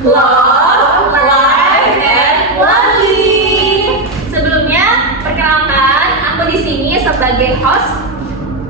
Love, Life, and Lovely. Sebelumnya, perkenalkan, aku di sini sebagai host.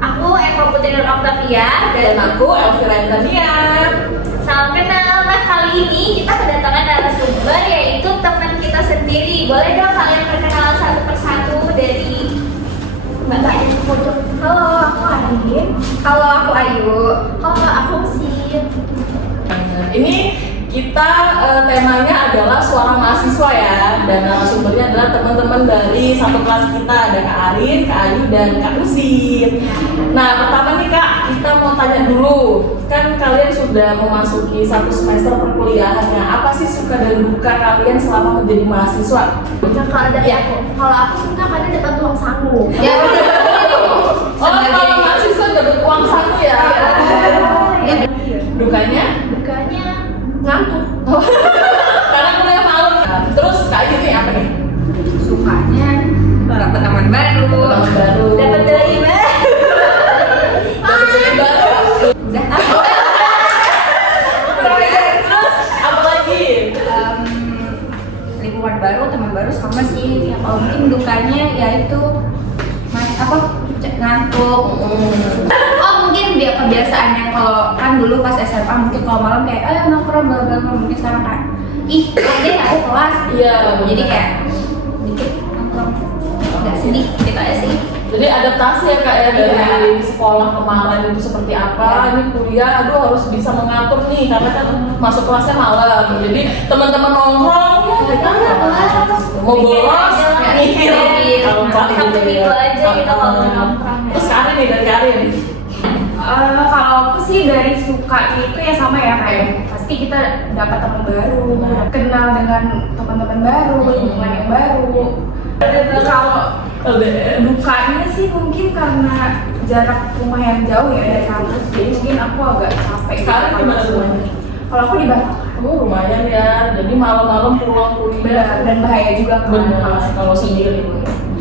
Aku Eva Putri Nur Octavia Dan aku Elvira Indania. salam kenal. Nah, kali ini kita kedatangan narasumber yaitu teman kita sendiri. Boleh dong kalian perkenalan satu persatu dari Mbak Ayu. Halo, aku Arin. Halo, aku Ayu. Halo, aku Sip. Ini kita temanya adalah suara mahasiswa ya, dan narasumbernya adalah teman-teman dari satu kelas kita, ada Kak Arin, Kak Ayu, dan Kak Usi. Nah, pertama nih Kak, kita mau tanya dulu, kan kalian sudah memasuki satu semester perkuliahannya, apa sih suka dan duka kalian selama menjadi mahasiswa? Kalau dari aku, kalau aku suka karena dapat uang saku. Ya, Oh, kalau mahasiswa dapat uang saku ya? Dukanya? Dukanya ngantuk. Karena kuliah malam. Terus Kak Ayu nih apa nih? Sukanya dapat teman baru. Teman baru. dapat dari mana? Dapat teman baru. Terus apa lagi? Lingkungan baru, teman baru sama sih. Kalau mungkin dukanya yaitu ngantuk. Oh, mungkin dia kebiasaan yang kalau kan dulu pas SMA mungkin kalau malam kayak nongkrong bla mungkin sekarang kan deh aku kelas. Iya. Jadi kayak dikit nongkrong nggak sedih gitu aja sih. Jadi adaptasi ya Kak ya dari sekolah kemarin itu seperti apa, ini kuliah aduh harus bisa mengatur nih karena kan masuk kelasnya malam. Jadi teman-teman nongkrong mau bolos mikir kalau Satu minggu aja kita kalau nongkrong. Terus Karin nih dari Karin. Kalau aku sih dari suka itu ya sama ya kayak pasti kita dapat teman baru, kenal dengan teman-teman baru, lingkungan yang baru. Kalau dukanya sih mungkin karena jarak rumah yang jauh ya dari kampus, jadi mungkin aku agak capek. Sekarang gimana rumahnya? Kalau aku di Batam, Lumayan ya, jadi malam-malam pulang kuliah dan bahaya juga kan benar kalau sendiri.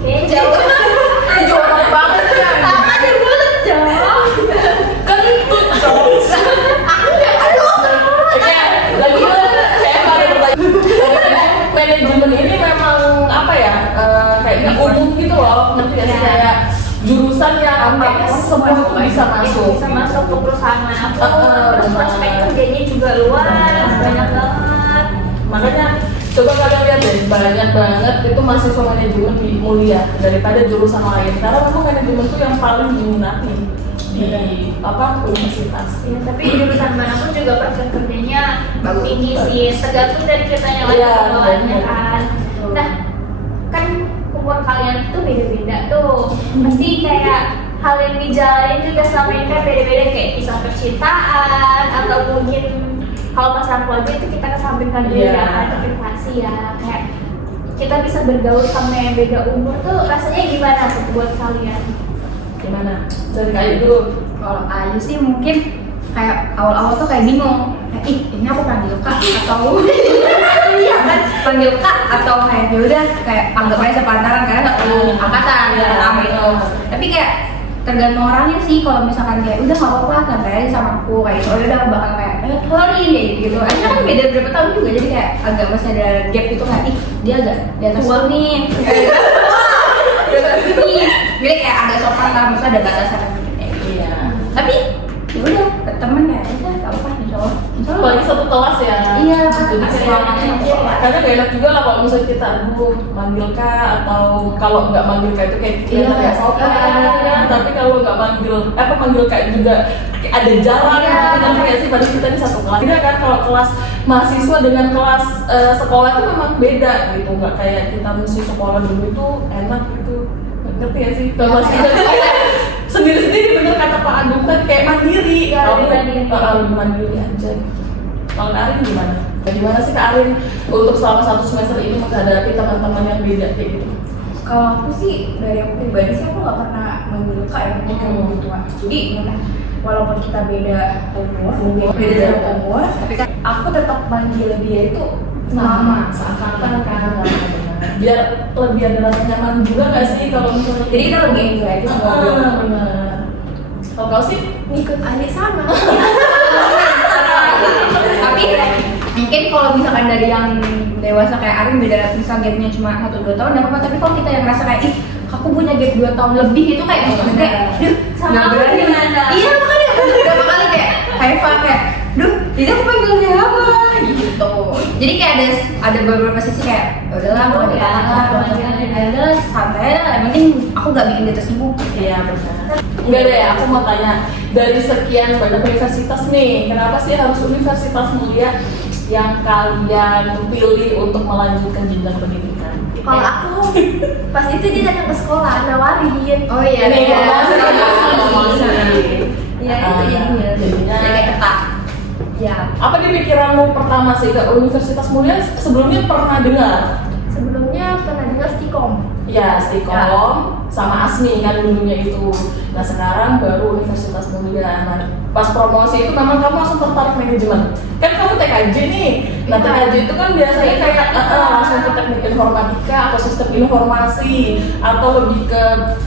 Kayaknya jauh. Jauh banget ya. Ada bulat jauh. Kentut cowok. Lagi saya baru bertanya. Manajemen ini memang apa ya? Kayak umum gitu loh, ngerti gak sih kayak jurusan yang semua itu bisa masuk. Bisa masuk ke perusahaan manapun. Terus prospek kerjanya juga luas, banyak banget. Makanya coba kalian lihat deh, banyak banget itu mahasiswa manajemen di Mulia daripada jurusan lain. Karena memang manajemen itu yang paling diminati di universitas. Ya, tapi jurusan manapun juga prospek kerjanya tinggi sih, tergantung dari kitanya lagi Iya, bawaannya benar. kan. Nah, kan umur kalian tuh beda-beda tuh. Pasti kayak hal yang dijalanin juga selama ini kan beda-beda, kayak kisah percintaan atau mungkin kalau pasangan keluarga itu kita kesampingkan dulu Iya. ya, atau privasi ya. Kayak kita bisa bergaul sama yang beda umur tuh rasanya gimana tuh buat kalian? Gimana? Dari Kak Ayu dulu. Kalau Ayu sih mungkin kayak awal-awal tuh kayak bingung. Ini aku panggil Kak atau iya kan panggil Kak atau kayak yaudah kayak anggap aja sepantaran karena nggak perlu angkatan pertama itu. Tapi kayak tergantung orangnya sih. Kalau misalkan kayak udah nggak apa-apa santai aja sama aku kayak udah bakal kayak sorry deh gitu. Akhirnya kan beda berapa tahun juga jadi kayak agak masih ada gap gitu kayak dia agak di atas gua nih. Jadi kayak agak sopan lah, maksudnya ada batasan Iya. tapi ya udah temen ya udah gak apa-apa insyaallah Apalagi satu kelas ya. Iya, Jadi kayak karena gak enak juga lah kalau misalnya kita manggil Kak atau kalau nggak manggil Kak itu kayak Iya, kayak sopan ya. Tapi kalau nggak manggil Kak juga kayak ada jarak Iya. gitu kan kayak sih padahal kita di satu kelas. Beda kan kalau kelas mahasiswa dengan kelas sekolah itu memang beda gitu. Nggak kayak kita mesti sekolah dulu itu enak gitu. Ngerti gak sih? Kalau mahasiswa itu kayak sendiri-sendiri bener kata Pak Agung tadi kayak mandiri. Lebih mandiri. Lebih mandiri aja. Kalau Kak Arin gimana? Gimana sih Kak Arin untuk selama satu semester ini menghadapi teman-teman yang beda kayak gitu? Kalau aku sih dari aku pribadi sih aku nggak pernah manggil Kak ya ketika lebih tua. Jadi walaupun kita beda jarak umur, tapi kan aku tetap manggil dia itu mama. Seakan-akan kan biar lebih ada rasa nyaman juga nggak sih kalau misalnya Jadi kita lebih enjoy aja sama ngobrol. benar. Kalau kau sih Ngikut aja sama. tapi mungkin kalau misalkan dari yang dewasa kayak Arin beda misal gapnya cuma 1-2 tahun nggak apa-apa, tapi kalau kita yang ngerasa kayak ih aku punya gap 2 tahun lebih itu kayak Sama nggak aku berani. gimana? Iya makanya berapa kali kayak Eva kayak duh jadi aku panggilnya apa gitu. Jadi kayak ada beberapa sisi kayak ya udahlah mau udah santai lah, yang penting aku nggak bikin dia tersinggung. Iya benar. Enggak deh, aku mau tanya dari sekian banyak universitas nih, kenapa sih harus Universitas Mulia yang kalian pilih untuk melanjutkan jenjang pendidikan? Kalau aku pas itu dia datang ke sekolah nawarin. Oh iya, Ini iya. promosi. Iya itu jadinya. Jadinya Jadi kayak ketat. Ya. apa di pikiranmu pertama sih ke Universitas Mulia? Sebelumnya pernah dengar? Sebelumnya pernah dengar Stikom. Ya, Stikom sama Asmi kan dulunya itu. Nah sekarang baru Universitas Mulia. Nah, pas promosi itu memang kamu langsung tertarik manajemen. Kan kamu TKJ nih. Nah TKJ itu kan biasanya kayak langsung ke teknik informatika atau sistem informasi atau lebih ke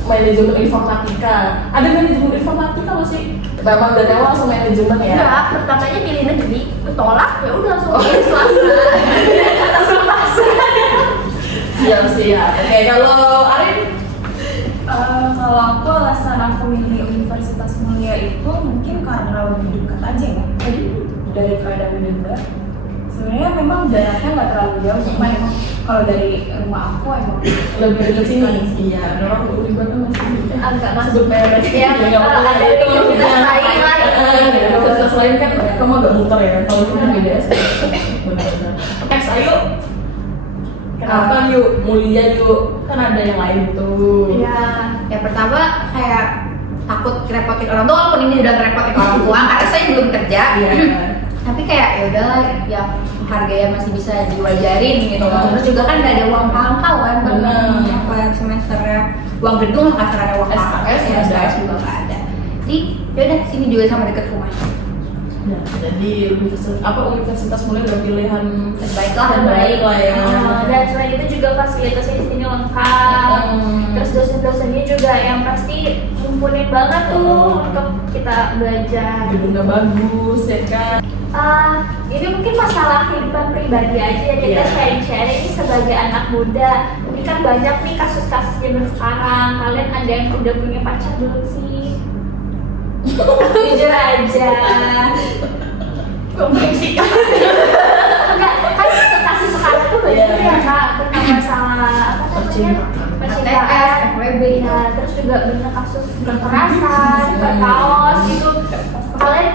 manajemen informatika. Ada manajemen informatika nggak sih? Memang dari awal langsung manajemen ya? Enggak, pertamanya pilih negeri, ketolak ya udah langsung pilih swasta. Langsung pasrah. Siap. Oke, kalau Arin? Kalau aku alasan aku milih Universitas Mulia itu mungkin karena lebih dekat aja ya daripada Bunda. Sebenarnya memang jaraknya nggak terlalu jauh, cuma emang kalau dari rumah aku emang Lebih dekat sini. Iya, orang Unibannya masih Agak masuk sebut merek ya, kalau ada universitas lain lah. Universitas lain kan kamu agak muter ya, kalau itu kan beda sih. Benar-benar. Next, ayo. Kenapa yuk? Mulia yuk. Kan ada yang lain tuh. Iya. Yang pertama kayak takut ngerepotin orang tua, walaupun ini udah ngerepotin orang tua karena saya belum kerja. Iya. Tapi kayak ya udahlah, ya harganya masih bisa diwajarin gitu. Terus juga kan nggak ada uang pangkal kan, Bener. semesternya uang gedung lah kasarnya, uang pangkal, SKS ya SKS juga nggak ada. Jadi ya udah sini juga sama deket rumah. Ya, jadi Universitas Mulia udah pilihan Terbaik lah, terbaik lah ya. Dan selain itu juga fasilitasnya di sini lengkap. Terus dosen-dosennya juga yang pasti mumpuni banget tuh untuk kita belajar. Gedungnya bagus ya kan. Ini mungkin masalah kehidupan pribadi aja ya, kita Iya. sharing-sharing sebagai anak muda. Ini kan banyak nih kasus-kasus zaman sekarang. Kalian ada yang udah punya pacar belum sih? Jujur aja. Kompleksik. Enggak, kan kasus sekarang tuh banyak ya kak, tentang masalah apa namanya? Percintaan, FWB. ya, terus juga banyak kasus kekerasan, berkaos gitu. Kalian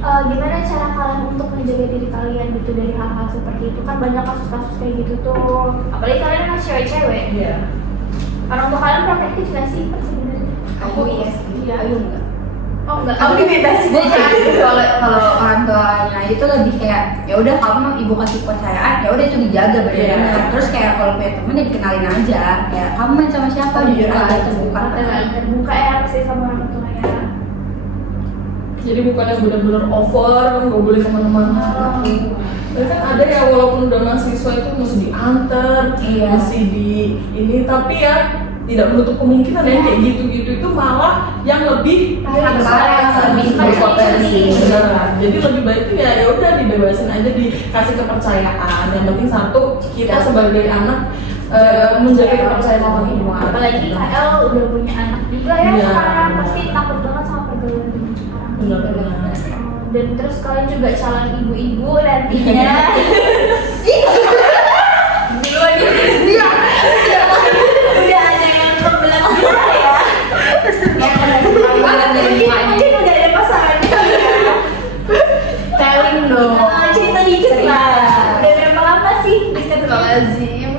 gimana cara kalian untuk menjaga diri kalian gitu dari hal-hal seperti itu? Kan banyak kasus-kasus kayak gitu tuh. Apalagi kalian kan cewek-cewek. Iya. Orang tua kalian protektif nggak sih sebenarnya? Aku iya sih. Iya. Ayu enggak. Oh enggak. Aku dibebasin aja. Kalau orang tuanya itu lebih kayak ya udah kamu ibu kasih kepercayaan, ya udah itu dijaga benar-benar. Iya. Terus kayak kalau punya temen ya dikenalin aja. Ya kamu main sama siapa jujur aja terbuka. Terbuka ya pasti sama orang tua ya. Jadi bukan yang benar-benar over, nggak boleh kemana-mana. Tapi kan ada yang walaupun udah mahasiswa itu mesti diantar, Iya. mesti di ini, tapi ya tidak menutup kemungkinan yang kayak gitu-gitu itu malah yang lebih Lebih berpotensi. Benar. Jadi lebih baik tuh ya udah dibebasin aja, dikasih kepercayaan. Yang penting satu, kita sebagai anak menjaga kepercayaan orang tua. Apalagi KL udah punya anak juga ya Iya. sekarang, pasti takut banget sama pergaulan zaman sekarang. Benar-benar. Dan terus kalian juga calon ibu-ibu nantinya. Duluan ini. Iya. Udah ada yang membelah kita ya. Mungkin udah ada pasangannya. Telling dong. Cerita dikit lah. Udah berapa lama sih? Astagfirullahaladzim.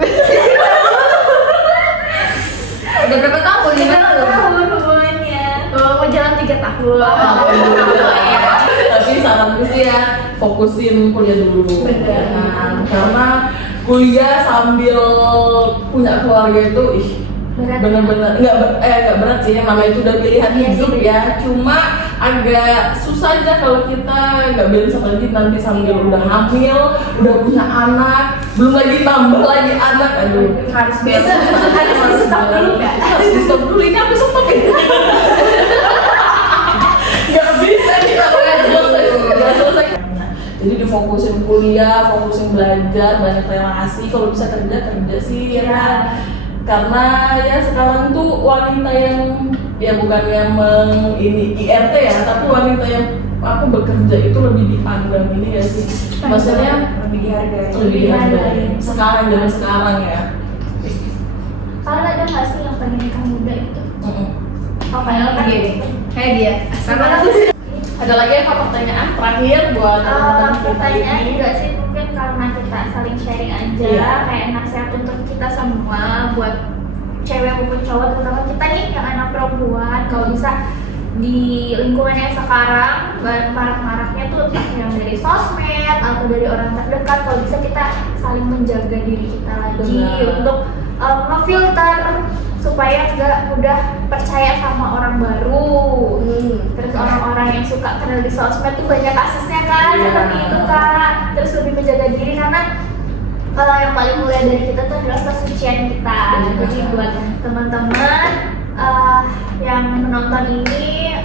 Udah berapa tahun? Udah berapa tahun hubungannya? Mau jalan 3 tahun. Tapi saranku sih ya fokusin kuliah dulu. Bener. Nah, karena kuliah sambil punya keluarga itu Berat. bener-bener nggak berat sih, namanya itu udah pilihan Iya hidup sih. ya. Cuma agak susah aja kalau kita nggak balance, apalagi nanti sambil udah hamil, udah punya anak, belum lagi tambah lagi anak, aduh. Harus Bisa, harus di stop dulu nggak? Harus di stop dulu, ini aku stop ya. Gak bisa nih kalau nggak selesai. Jadi difokusin kuliah, fokusin belajar, banyak relasi. Kalau bisa kerja sih ya kan. Karena ya sekarang tuh wanita yang ya bukan yang ini IRT ya, tapi wanita yang aku bekerja itu lebih dipandang ini ya sih. Maksudnya lebih dihargai. lebih dihargai sekarang dan sekarang ya. Kalian ada nggak sih yang pengen nikah muda itu? Oh, padahal kan Kayak dia. Karena Ada lagi apa pertanyaan terakhir buat teman-teman kita pertanyaan ini? juga sih mungkin karena kita saling sharing aja, Iya. kayak nasihat untuk kita semua buat cewek maupun cowok, terutama kita nih yang anak perempuan, kalau bisa di lingkungan yang sekarang marak-maraknya tuh entah yang dari sosmed atau dari orang terdekat, kalau bisa kita saling menjaga diri kita lagi. Benar. Untuk ngefilter supaya nggak mudah percaya sama orang baru. Terus orang-orang yang suka kenal di sosmed tuh banyak kasusnya kan, Iya. seperti itu Kak. Terus lebih menjaga diri karena kalau yang paling mulia dari kita tuh adalah kesucian kita. Benar. Jadi buat teman-teman yang menonton ini,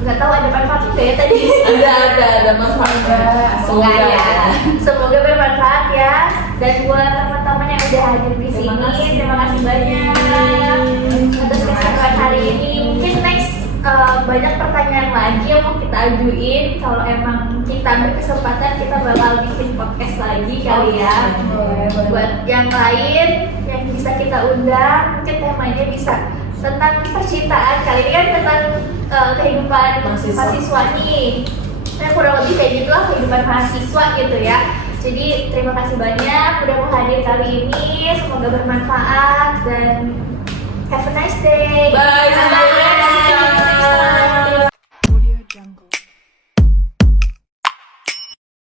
nggak tahu ada manfaat nggak ya tadi? Ada manfaatnya. Semoga ya. Semoga bermanfaat ya. Dan buat teman-teman yang udah hadir di sini, terima kasih banyak atas kesempatan hari ini. Mungkin next banyak pertanyaan lagi yang mau kita ajuin. Kalau emang kita berkesempatan, kita bakal bikin podcast lagi kali ya. Buat yang lain yang bisa kita undang, mungkin temanya bisa tentang percintaan. Kali ini kan tentang kehidupan mahasiswa nih. Nah, kurang lebih kayak gitulah kehidupan mahasiswa gitu ya. Jadi terima kasih banyak udah mau hadir kali ini, semoga bermanfaat dan